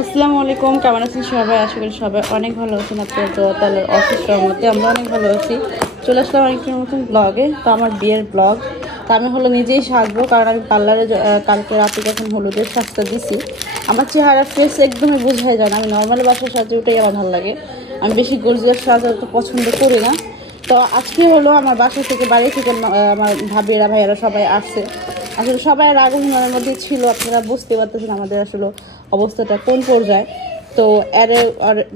আসসালামু আলাইকুম, কেমন আছেন সবাই? আশা করি সবাই অনেক ভালো আছেন। আপনার তো তাহলে অফিসের মধ্যে আমরা অনেক ভালো আছি। চলে আসলাম আরেকটার মতন ব্লগে। তো আমার বিয়ের ব্লগ। তো আমি নিজেই সাজবো, কারণ আমি পার্লারে কালকে রাতে যখন হলুদের সাজটা দিছি, আমার চেহারা ফেস একদমই বোঝাই যায় না। আমি নর্মালি বাসায় সাজে ওটাই আমার ভালো লাগে। আমি বেশি গর্জিয়াস সাজা তো পছন্দ করি না। তো আজকে আমার বাসা থেকে বাড়ি থেকে আমার ভাবিরা ভাইয়েরা সবাই আসছে। আসলে সবাই রাগমনের মধ্যে ছিল, আপনারা বুঝতে পারতেছেন আমাদের আসলে অবস্থাটা কোন পর্যায়ে। তো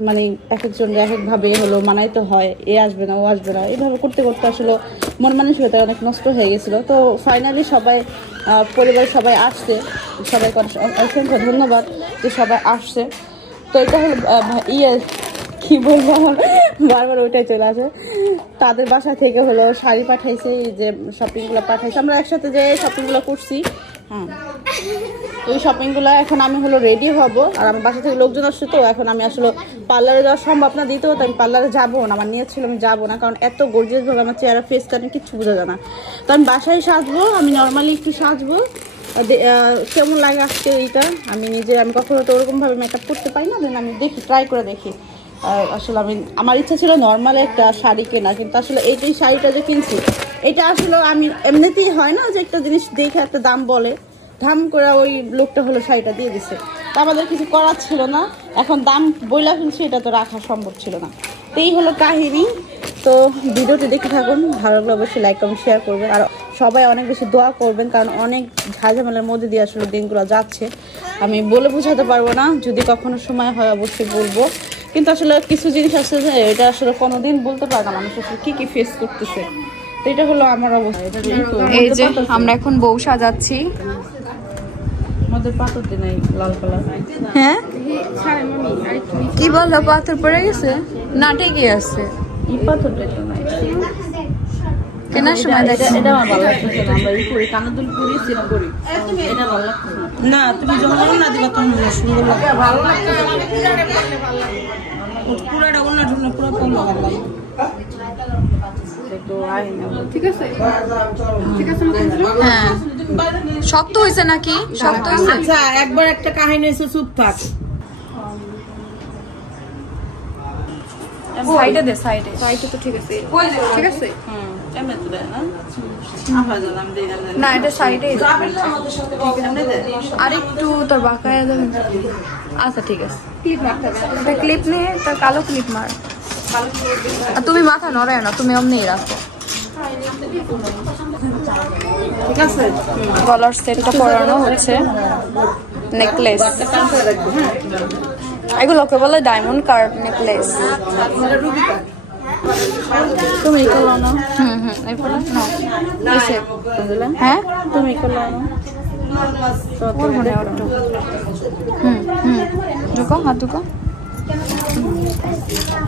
মানে এক একজন এক একভাবে মানাইতে হয়, এ আসবে না ও আসবে না, এইভাবে করতে করতে আসলে মন মানসিকতা অনেক নষ্ট হয়ে গেছিলো। তো ফাইনালি সবাই পরিবারের সবাই আসছে, সবাইকে অসংখ্য ধন্যবাদ যে সবাই আসছে। তো এটা হলো কি বলবো, বারবার ওইটাই চলে আসে। তাদের বাসা থেকে শাড়ি পাঠাইছে, যে শপিংগুলো পাঠাইছে, আমরা একসাথে যে শপিংগুলো করছি। হ্যাঁ, ওই শপিংগুলো এখন আমি রেডি হব। আর আমার বাসা থেকে লোকজন আসছে, তো এখন আমি আসলে পার্লারে যাওয়া সম্ভব না, দিতেও তো আমি পার্লারে যাবো না। আমার নিয়ত ছিল আমি যাবো না, কারণ এত গর্জিয়াসভাবে আমার চেহারা ফেসটা আমি কিচ্ছু বোঝা যায় না। তো আমি বাসায় সাজবো, আমি নর্মালি একটু সাজবো। কেমন লাগে আজকে এইটা আমি কখনো তো ওরকমভাবে মেকআপ করতে পারি না, দেন আমি দেখি, ট্রাই করে দেখি। আসলে আমার ইচ্ছা ছিল নর্মাল একটা শাড়ি কেনা, কিন্তু আসলে এইটাই শাড়িটা যে কিনছি, এটা আসলে আমি এমনিতেই হয় না যে একটা জিনিস দেখে একটা দাম বলে, ধাম করে ওই লোকটা শাড়িটা দিয়ে দিছে। তো আমাদের কিছু করার ছিল না, এখন দাম বইলা ফেলছি, এটা তো রাখা সম্ভব ছিল না। তো এই কাহিনী। তো ভিডিওটি দেখে থাকুন, ভালো লাগলে অবশ্যই লাইক কমেন্ট শেয়ার করবেন, আর সবাই অনেক বেশি দোয়া করবেন, কারণ অনেক ঝাঁঝামেলার মধ্যে দিয়ে আসলে দিনগুলো যাচ্ছে। আমি বলে বোঝাতে পারবো না, যদি কখনো সময় হয় অবশ্যই বলবো। কিন্তু আসলে কিছু জিনিস আছে যে এটা আসলে কোনোদিন বলতে পারে না মানুষ আসলে কি ফেস করতেছে। তো এটা আমার অবস্থা। এই যে আমরা এখন বউ সাজাচ্ছি। আমাদের পাথর দিয়ে নাই লাল কালার। হ্যাঁ, কি বলো, পাথর পড়ে গেছে? না, ঠিকই আছে। এই পাথরটা তো নাই, কেনার সময় এটা আমার ভালো লাগতেছে না। আমরা করি কানাদুল করি, সেট করি, এটা ভালো লাগতেছে না। তুমি যখন না দিবা তখন সুন্দর লাগে, ভালো লাগতেছে না। পুরাটা অন্য ঢুকলে পুরো কম ভালো লাগে। ঠিক আছে, ঠিক আছে। হ্যাঁ, শক্ত হয়েছে নাকি? শক্ত হয়েছে। আচ্ছা, একবার একটা কাহিনী হয়েছে, চুপ থাক। সাইডে দে, সাইডে তো ঠিক আছে, ঠিক আছে। না, এটা সাইডে আর একটু তোর বাঁকায় দেবেন। আচ্ছা, ঠিক আছে। একটা ক্লিপ নিয়ে তার কালো ক্লিপ মার। আর তুমি মাথা নড়ায় না, তুমি অমনি রাখো। ঠিক আছে, গলার সেটটা পরানো হচ্ছে, নেকলেস। এগুলোকে বলে ডায়মন্ড কার্ড নেকলেস। তুমি করলো না? এরপরে না, হ্যাঁ তুমি করলো না? ঢুকো, হাত ঢুকো।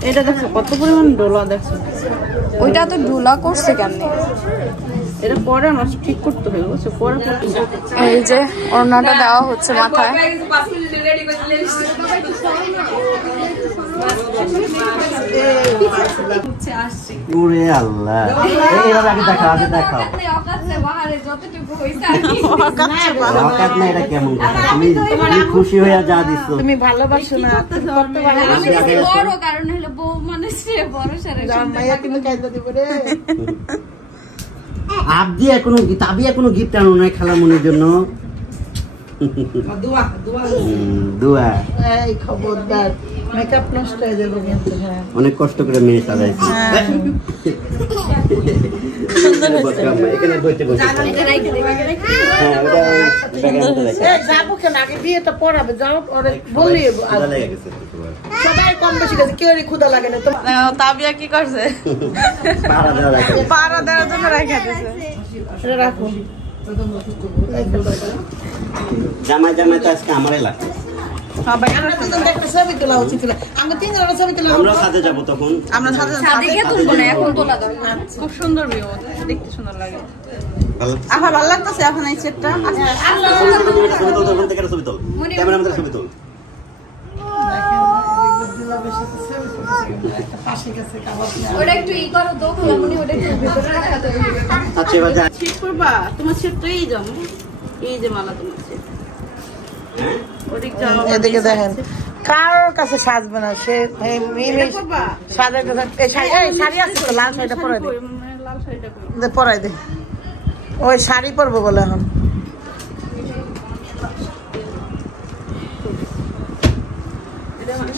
এটা দেখছো কত পরিমাণ ডোলা, দেখছো? ওইটা তো ডোলা করছে কেমনি? এটা পরে আমার ঠিক করতে হবে, বুঝছো? পরে এই যে ওড়নাটা দেওয়া হচ্ছে মাথায়। ওরে আল্লাহ, এইভাবে আগে দেখাও, আগে দেখাও। ওয়াকাত না, এটা কেমন কথা? তুমি খুশি হয়ে যা দিচ্ছ, তুমি ভালোবাসো না, বড় কারণ হলো বউ মানে বড় সারা মাইয়া কিন্তু কাইদা দিব রে। তাবি এখনো গিফট আনো নাই খালামনির জন্য? দোয়া দোয়া দোয়া। এই খবরদার, মেকআপ নষ্ট হয়ে যাবে কিন্তু। হ্যাঁ, অনেক কষ্ট করে মেয়ে সাজাইছি। এখানে বইতে বসে যাবো কেন, আগে বিয়েটা পড়াবে, যাও বললি সবাই কম বেশি গেছে, কেউ ক্ষুদা লাগে না। তো তাবিয়া কি করছে? পাড়া দেওয়ার জন্য রাখা দিয়েছে। রাখো, জামাই জামাই তো আজকে আমারই লাগছে। আমরা সাথে যাবো তখন, খুব সুন্দর ভিউ, দেখতে সুন্দর লাগে। আমার ভালো লাগতেছে এখন এই সেটটা। ছবি তোল, ক্যামেরার মধ্যে ছবি তোল। ওটা একটু ই করো তো খালামণি, ওটা একটু ভিতরে রাখা যাবে। আচ্ছা এবার যা ঠিক করবা তোমার সেট তো এই যাবো, এই যে মালা তোমার সেট ওদিক যাও। এদিকে দেখেন কার কাছে সাজবে না সে সাজার কাছে শাড়ি আছে তো, লাল শাড়িটা পরাই দে, লাল শাড়িটা কই? পরাই দে। ওই শাড়ি পরবো বলে এখন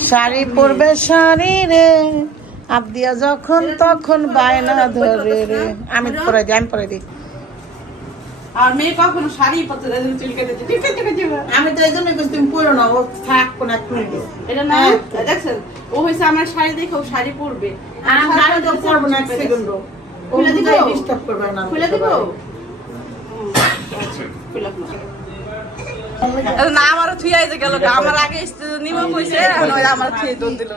শাড়ি পরবে, শাড়ি রে আবদিয়া যখন তখন বায়না ধরে রে। আমি পরাই দিই, আমি পরাই দিই। আর মেয়ে কখনো শাড়ি পরতে দেয় না, চুল কেটে ঠিক আছে আমি তো এই জন্যই বলছি তুমি পরো না, ও থাক কোন এক মিনিট। এটা না দেখছেন, ও হইছে আমার শাড়ি দেখে ও শাড়ি পরবে। আমি তো পরবো না এক সেকেন্ডও। খুলে দিব, ডিস্টার্ব করবে না। খুলে দিব। খুলে দাও। না আমারও থুইয়াই যে গেল, আমার আগে নিব কইছে, এখন ওই আমার থুই দোল দিল।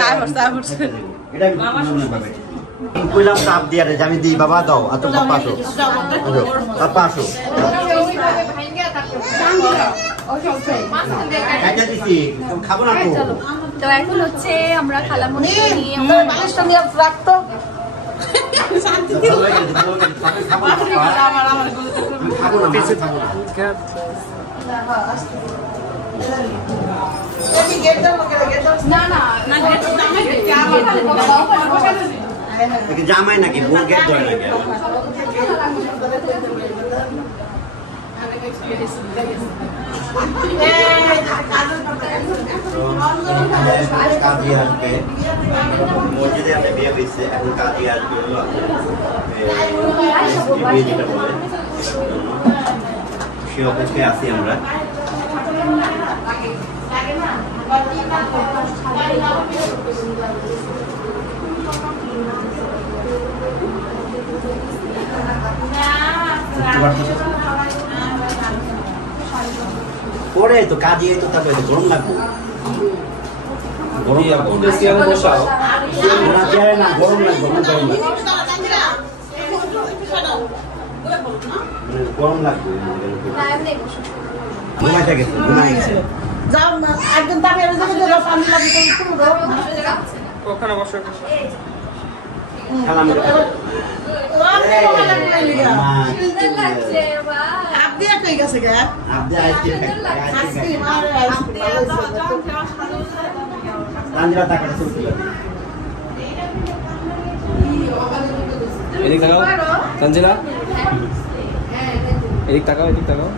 কাই হচ্ছে হচ্ছে এটা আমি কইলাম চাপ দিয়া রে, আমি দিই বাবা দাও, আর তোমরা পাসো আর পাসো এটা দিছি খাবো না তো। তো এখন হচ্ছে আমরা খালামণিকে নিয়ে বালিশটা নিয়ে রাখতো। খাবো না পিছে খাবো না। না না না জামাই নাকি বোন গেট ধরে নাকি কাজী আসবে মসজিদে একটা বিয়ে হয়েছে, এখন কাজী আসবে হলো বিয়ে যেটা বলে, সে অপেক্ষায় আছি আমরা। পরে তো কাজে তো তারপরে গরম লাগবে, গরম লাগবে না, গরম লাগবে না, গরম লাগবে। ঘুমাইতে গেছে, ঘুমাই গেছে। যাও না, একদিন তাকে পানি লাগবে ওখানে বসো। খেলাম আবদিয়া কই গেছে গা? আবদিয়া আইসক্রিম রান্দিরা টাকাটা শুরু করলাম। এদিক তাকাও সঞ্জিলা, এদিক তাকাও, এদিক তাকাও।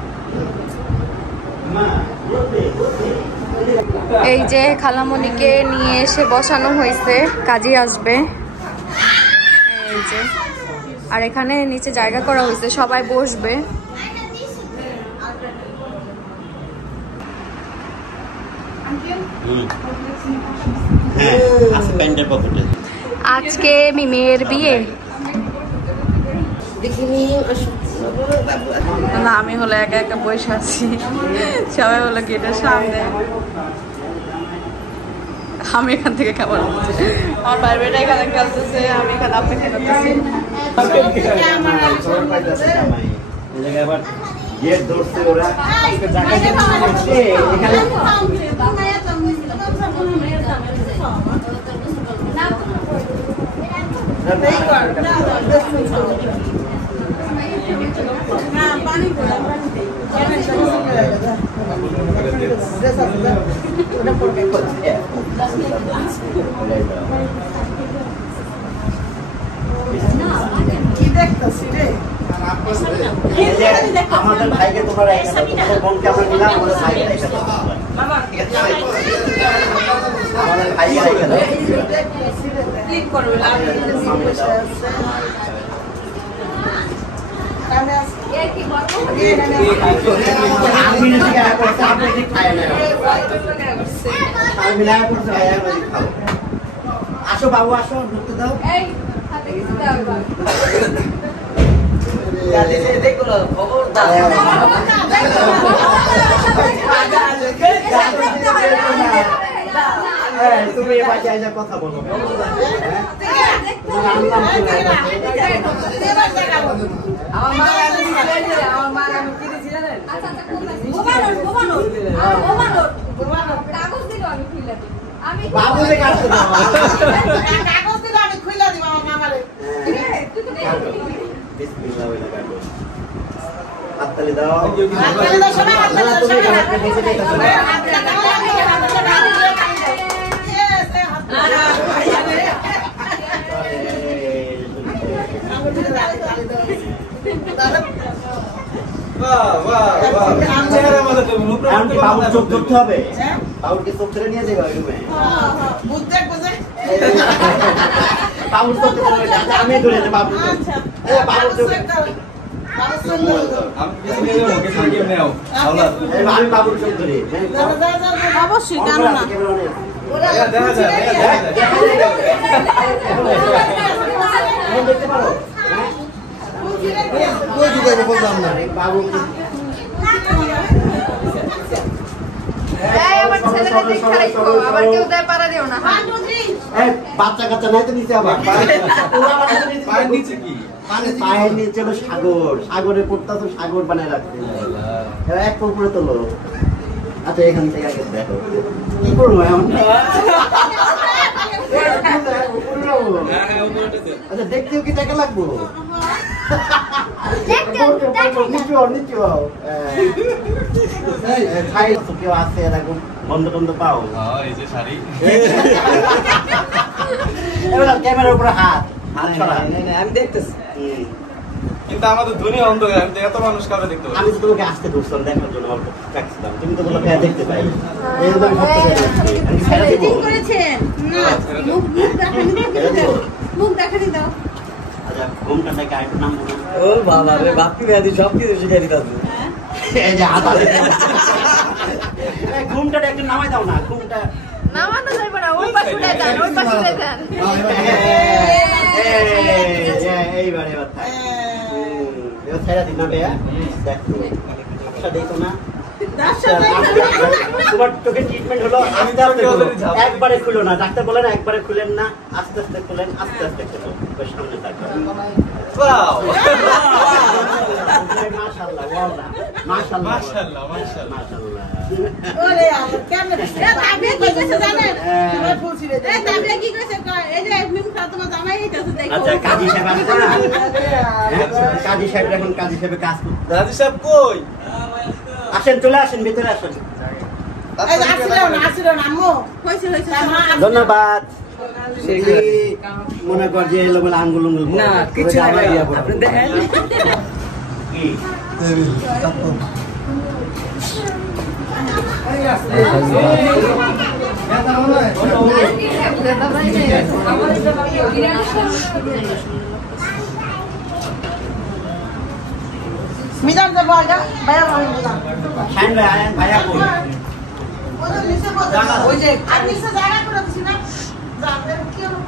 এই যে খালামণিকে নিয়ে এসে বসানো হয়েছে, কাজী আসবে এই যে, আর এখানে নিচে জায়গা করা হয়েছে, সবাই বসবে। আজকে মিমের বিয়ে। না আমি হলো একা একা বসে আছি, সবাই হলো গেটের সামনে, আমি এখান থেকে কেমন হচ্ছে, আমার বাইরেটা এখানে খেলতেছে, আমি এখানে অপেক্ষা করতেছি। আমাদের ভাইকে তোমরা তোমাদের বোনকে আমরা নিলাম, আমাদের ভাইকে রেখে দাও। আমাদের ভাইকে রেখে দাও। আসো বাবু আসো, ঢুকতে দাও। তুমি এবার কথা বলো, বাবুকে কাটতে দাও কাগজ দিলে আমি খুলে দিব আমার মামারে বিসমিল্লাহ ওইটা কাটো হাততালি দাও হাততালি দাও সবাই হাততালি দাও সবাই হাততালি বাবুর চোখ ধরতে হবে বাবুরকে চোখ ধরে নিয়ে যাবে বাবুর চোখ আমি ধরে বাবুর বাবুর চোখ আমি বাবুর চোখ ধরে অবশ্যই কেন না দেখতে পারো বললাম না বাবু বাচ্চা কাচ্চা নাই তো নিচে আবার পায়ের নিচে কি পায়ের নিচে হলো সাগর সাগরে পড়তা তো সাগর বানায় রাখতে এক উপরে তোলো আচ্ছা এখান থেকে আগে দেখো কি করবো এমন আচ্ছা দেখতেও কি টাকা লাগবো কেউ আছে এরকম বন্ধ টন্ধ পাও ক্যামেরার উপরে হাত আমি দেখতেছি কিন্তু আমাদের দুনিয়া অন্ধকার আমি তো এত মানুষ কাউকে দেখতে পাই আমি তো তোমাকে আসতে ধরছিলাম দেখার জন্য অল্প রাখছিলাম তুমি তো বললো হ্যাঁ দেখতে পাই মুখ দেখানি দাও আচ্ছা ঘুমটা দেখে আরেকটু নাম বলুন ও বাবা রে বাপি ভেদি সব কিছু শিখাই দিতাম এই যে হাত ঘুমটা একটু নামাই দাও না ঘুমটা নামাতে যাইব না ওই পাশে দেন ওই পাশে দেন এইবার এবার থাক এবার ছেড়ে দিন না বেয়া দেখো আচ্ছা দেখো না তোমার চোখের ট্রিটমেন্ট হলো আমি একবারে খুলো না ডাক্তার বলেন একবারে খুলেন না আস্তে আস্তে খুলেন আস্তে আস্তে খুলেন ওই সামনে থাকবেন মাশাআল্লাহ মাশাআল্লাহ মাশাআল্লাহ মাশাআল্লাহ ওরে আল্লাহ কেমনে তাবে কি কইছে জানেন সবাই ফুল ছিড়ে দেয় তাবে কি কইছে এই যে মিম ফাতেমা জামাই হইতাছে দেখো আচ্ছা কাজী সাহেব আছে না কাজী সাহেব এখন কাজী সাহেব কাজ করতে কাজী সাহেব কই আসেন চলে আসেন ভিতরে আসেন এই আসিল না আম্মু হইছে ধন্যবাদ মনে কর যে এলো বলে আঙ্গুল উঙ্গুল না কিছু নাই আপনি দেখেন কি মিজান যে বয়টা ভাইয়া ভাই মিজান হ্যাঁ ভাইয়া কই ওই যে নিচে বসে ওই যে আর নিচে জায়গা করে দিছি না যাবে কি হলো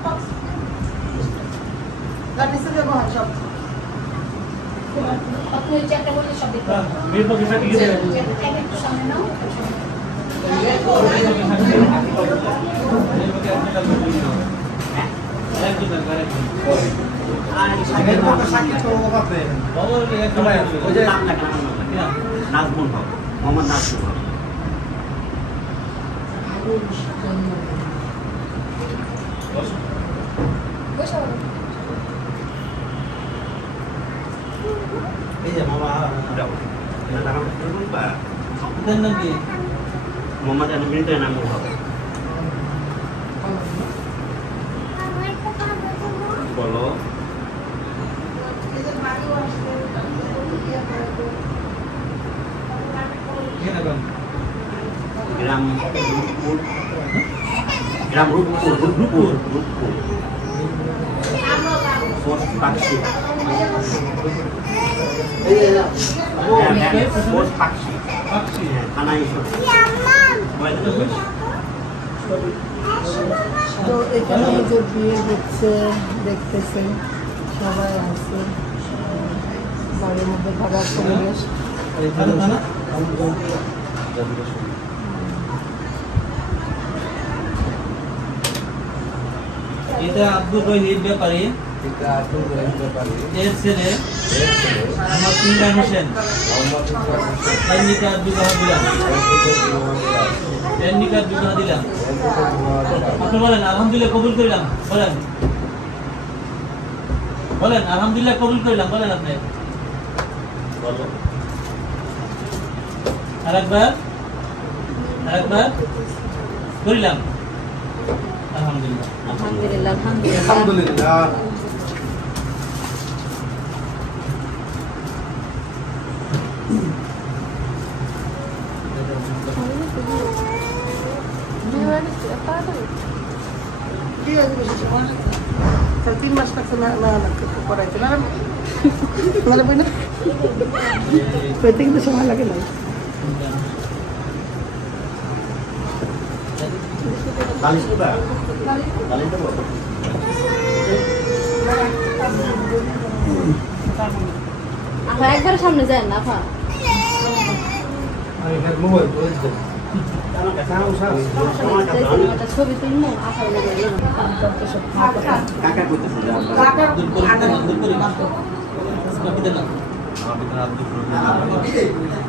না নিচে যে বয় সব আপনি চেকটা বলতে সব দিতে মেয়ের পক্ষে সাথে গিয়ে দেবেন একটু সামনে নাও নাজমুল হক মোহাম্মদ নাজমুল হক এই যে মামা মোহাম্মদ নাজমুল নাজমুল হক বলো গ্রাম রূপপুর পোস্ট পাখি পোস্ট পাখি থানা তো এখানে যে বিয়ে দেখতেছে সবাই আছে বাড়ির মধ্যে খাবার পরিবেশ এটা আব্দুর রহিম ব্যাপারী, এর ছেলে মোহাম্মদ ইমরান হোসেন, এর নিকার বিবাহ দিলাম, এর নিকার বিবাহ দিলাম। আপনি বলেন আলহামদুলিল্লাহ কবুল করলাম, বলেন বলেন আলহামদুলিল্লাহ কবুল করলাম, বলেন আপনি আরেকবার করিলাম। আলহামদুলিল্লাহ আলহামদুলিল্লাহ আলহামদুলিল্লাহ আলহামদুলিল্লাহ। ঠিক আছে, বেশি সময় লাগছে না। তাহলে 3 মাস লাগছে না করাইতে না বই না কইতে কিন্তু সময় লাগে না। বালিশ দিবা? বালিশ দেবো? আপা একবার সামনে যায় না আপা। একটা ছবি তুলবো আপার কাকা করতেছে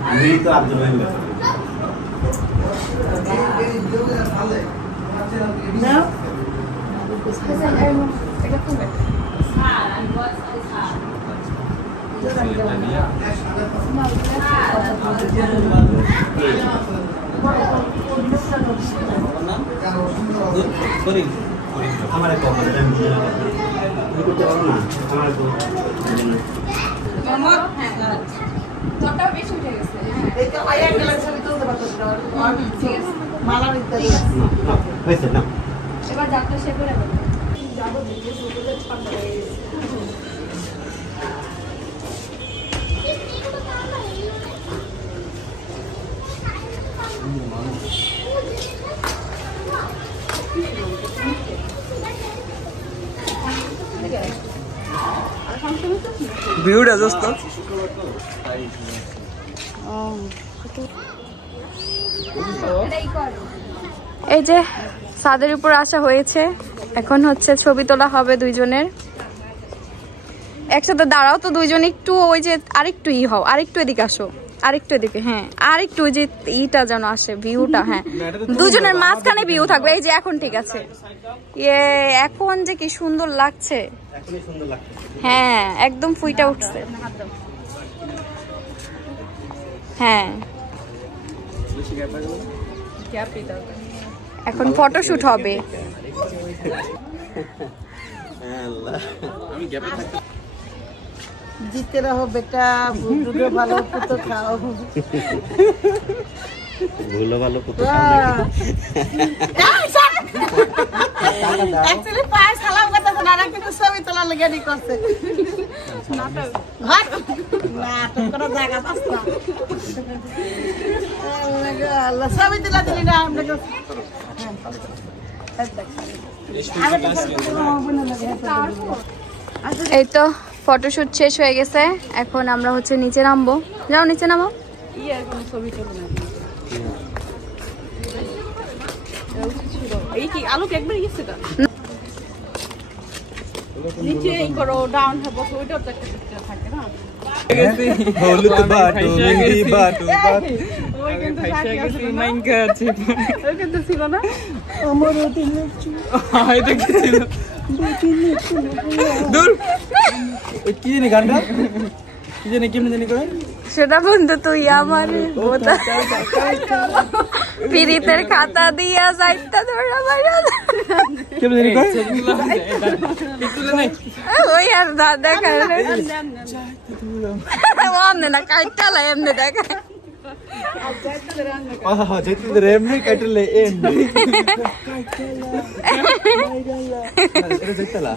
আমি তো আব্দুল রহিম আমার করতে পারো না আমার মালা নিতে হয়েছে না এবার যাত্রা সে করে যাবো ভিউটা দোস্ত এই যে ছাদের উপর আসা হয়েছে, এখন হচ্ছে ছবি তোলা হবে দুইজনের একসাথে। দাঁড়াও তো দুইজন একটু, ওই যে আরেকটু হও, আরেকটু এদিকে আসো, আরেকটু এদিকে, হ্যাঁ আরেকটু ওই যে ইটা যেন আসে ভিউটা, হ্যাঁ দুজনের মাঝখানে ভিউ থাকবে। এই যে এখন ঠিক আছে, এখন যে কি সুন্দর লাগছে, হ্যাঁ একদম ফুইটা উঠছে, হ্যাঁ এখন ফটোশুট হবে। জিতে রহো বেটা, দুধও ভালো পুতো খাও। ভুলো ভালো কত অ্যাকচুয়ালি পায়ে সালাম করতেছে না, কিন্তু ছবি তোলার লেগে নি করছে। নাটক করা জায়গা পাস না। আল্লাহ ছবি তোলা দিলি না আপনাকে। এই তো ফটোশুট শেষ হয়ে গেছে, এখন আমরা হচ্ছে নিচে নামবো। যাও নিচে নামো। এই কি আলোক একবার গেছে না নিচে এই করো ডাউন হবে, ওইটাও তো একটা পিকচার থাকে না। হলুদ বাটু মেহেদি বাটু বাটু ওই কিন্তু সাথে আছে মাইনকা আছে, ওই কিন্তু ছিল না আমার দিল হাই দেখছিল দূর কি জানি গানটা কি জানি কেমনে জানি করে সেটা বন্ধু তুই আমার পিরিতের খাতা দিয়া যাইতা ধরা বাইরা কেমনে জানি করে ওই আর দাদা খাইলে আমনে না কাইটালা এমনে দেখা আহা যেতে রেমনে কাটলে এন্ড কাইটালা এটা যেতলা